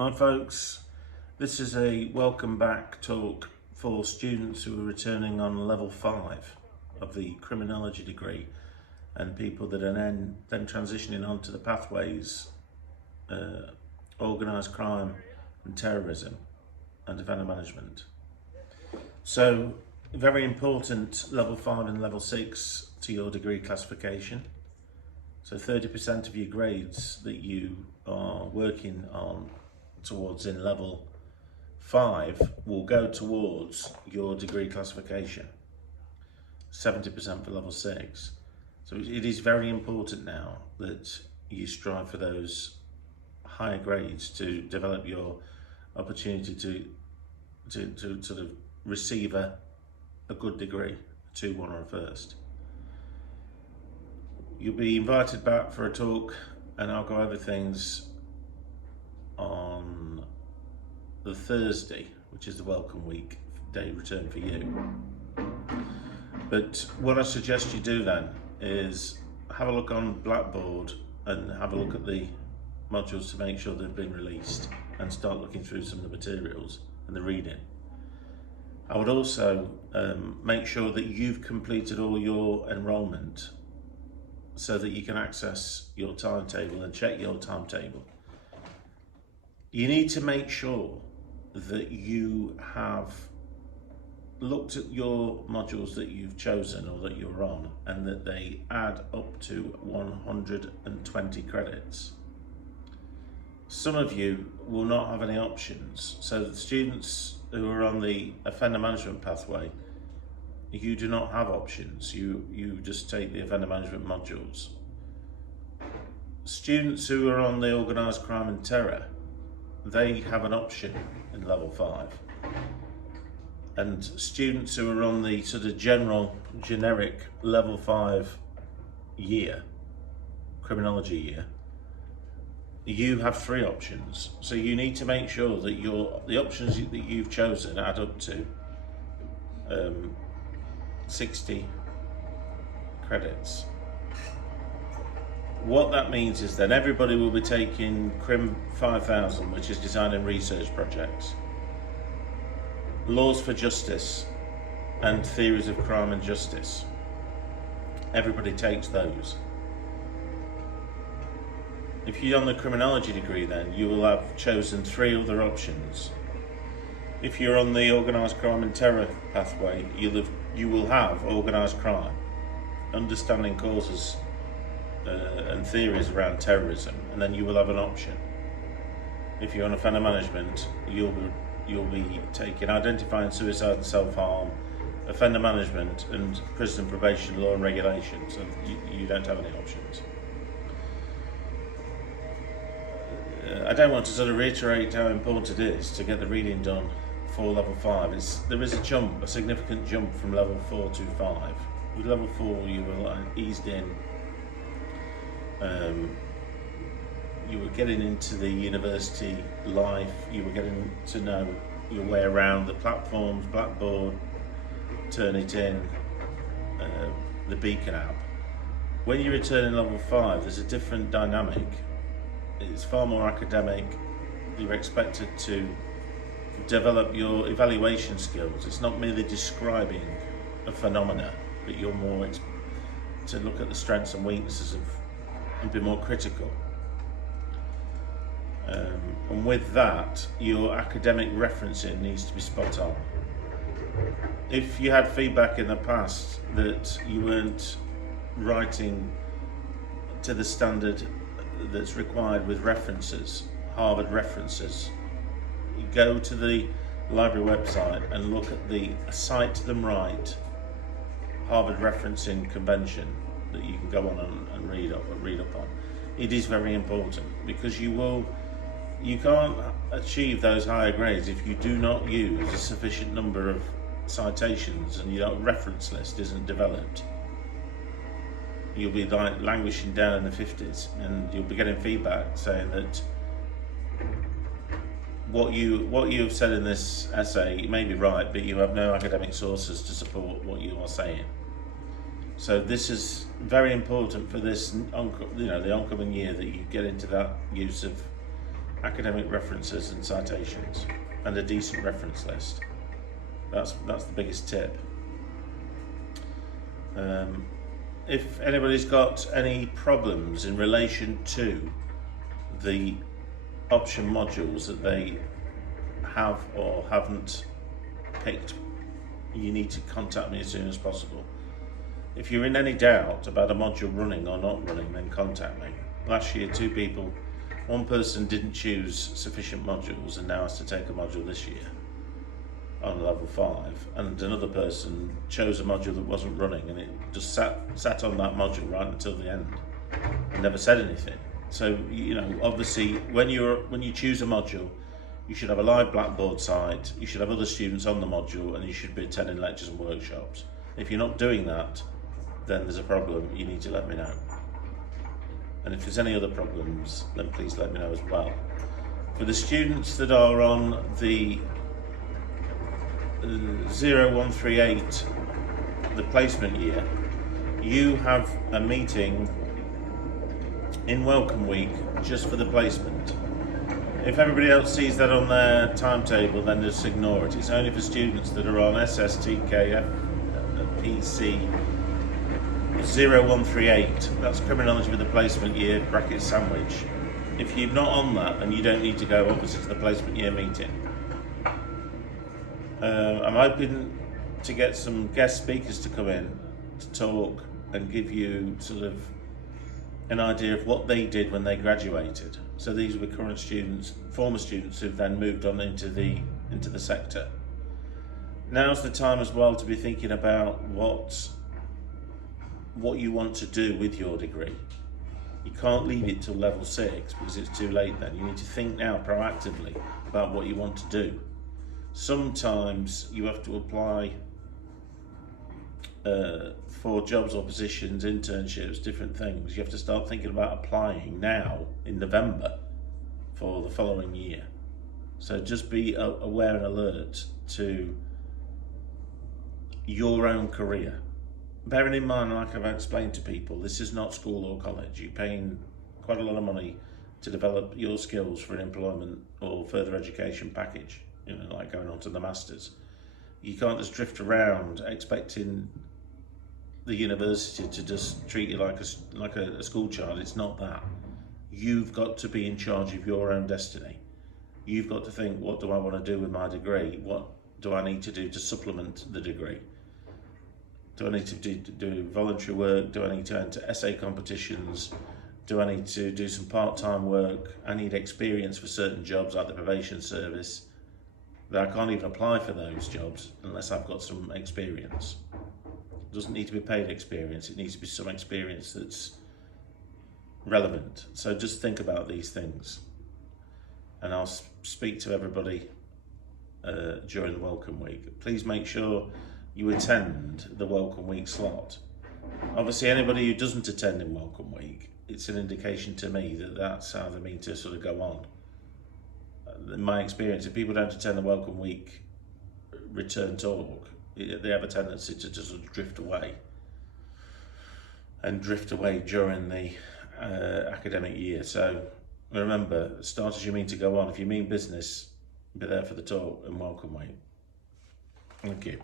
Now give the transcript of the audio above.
Hi folks, this is a welcome back talk for students who are returning on level 5 of the criminology degree and people that are then transitioning onto the pathways, organised crime and terrorism and offender management. So very important level 5 and level 6 to your degree classification. So 30% of your grades that you are working on towards in level 5 will go towards your degree classification, 70% for level 6. So it is very important now that you strive for those higher grades to develop your opportunity to sort of receive a good degree, a 2-1 or a first. You'll be invited back for a talk and I'll go over things on the Thursday, which is the welcome week day return for you. But what I suggest you do then is have a look on Blackboard and have a look at the modules to make sure they've been released and start looking through some of the materials and the reading. I would also make sure that you've completed all your enrolment so that you can access your timetable and check your timetable. You need to make sure that you have looked at your modules that you've chosen or that you're on and that they add up to 120 credits. Some of you will not have any options. So the students who are on the offender management pathway, you do not have options. You just take the offender management modules. Students who are on the organised crime and terror, they have an option in level 5. And students who are on the sort of generic level 5 year, criminology year, you have 3 options. So you need to make sure that the options that you've chosen add up to 60 credits. What that means is then everybody will be taking Crim 5000, which is design and research projects, laws for justice and theories of crime and justice. Everybody takes those. If you're on the criminology degree, then you will have chosen 3 other options. If you're on the organised crime and terror pathway, you will have organised crime, understanding causes and theories around terrorism, and then you will have an option. If you're on offender management, you'll be taking identifying suicide and self-harm, offender management and prison and probation law and regulations, and you don't have any options. I don't want to sort of reiterate how important it is to get the reading done for level 5. There is a significant jump from level 4 to 5. With level 4 you were eased in. You were getting into the university life, you were getting to know your way around the platforms, Blackboard, Turnitin, the Beacon app. When you return in level 5, there's a different dynamic. It's far more academic. You're expected to develop your evaluation skills. It's not merely describing a phenomena, but you're more to look at the strengths and weaknesses and be more critical. And with that, your academic referencing needs to be spot on. If you had feedback in the past that you weren't writing to the standard that's required with references, Harvard references, you go to the library website and look at the Cite Them Right Harvard referencing convention that you can go on and read up on. It is very important because you can't achieve those higher grades if you do not use a sufficient number of citations and your reference list isn't developed. You'll be like languishing down in the 50s, and you'll be getting feedback saying that what you have said in this essay may be right, but you have no academic sources to support what you are saying. So this is very important for this, the oncoming year, that you get into that use of academic references and citations, and a decent reference list. That's the biggest tip. If anybody's got any problems in relation to the option modules that they have or haven't picked, you need to contact me as soon as possible. If you're in any doubt about a module running or not running, then contact me. Last year, one person didn't choose sufficient modules and now has to take a module this year on level 5, and another person chose a module that wasn't running, and it just sat on that module right until the end and never said anything. So, you know, obviously when you choose a module, you should have a live Blackboard site, you should have other students on the module, and you should be attending lectures and workshops. If you're not doing that, then there's a problem. You need to let me know. And if there's any other problems, then please let me know as well. For the students that are on the 0138, the placement year, you have a meeting in Welcome Week just for the placement. If everybody else sees that on their timetable, then just ignore it. It's only for students that are on SSTK-FSC-0138. That's criminology with the placement year bracket sandwich. If you're not on that, then you don't need to go obviously to the placement year meeting. I'm hoping to get some guest speakers to come in to talk and give you sort of an idea of what they did when they graduated. So these were current students, former students who've then moved on into the sector. Now's the time as well to be thinking about what you want to do with your degree. You can't leave it till level 6 because it's too late then. You need to think now proactively about what you want to do. Sometimes you have to apply for jobs or positions, internships, different things. You have to start thinking about applying now in November for the following year. So just be aware and alert to your own career. Bearing in mind, like I've explained to people, this is not school or college. You're paying quite a lot of money to develop your skills for an employment or further education package, you know, like going on to the masters. You can't just drift around expecting the university to just treat you like a school child. It's not that. You've got to be in charge of your own destiny. You've got to think, what do I want to do with my degree? What do I need to do to supplement the degree? Do I need to do voluntary work? Do I need to enter essay competitions? Do I need to do some part-time work? I need experience for certain jobs like the probation service. That I can't even apply for those jobs unless I've got some experience. It doesn't need to be paid experience, it needs to be some experience that's relevant. So just think about these things. And I'll speak to everybody during the Welcome Week. Please make sure you attend the Welcome Week slot. Obviously anybody who doesn't attend in Welcome Week, it's an indication to me that that's how they mean to sort of go on. In my experience, if people don't attend the Welcome Week return talk, they have a tendency to just sort of drift away during the academic year. So remember, start as you mean to go on. If you mean business, be there for the talk and Welcome Week. Thank you.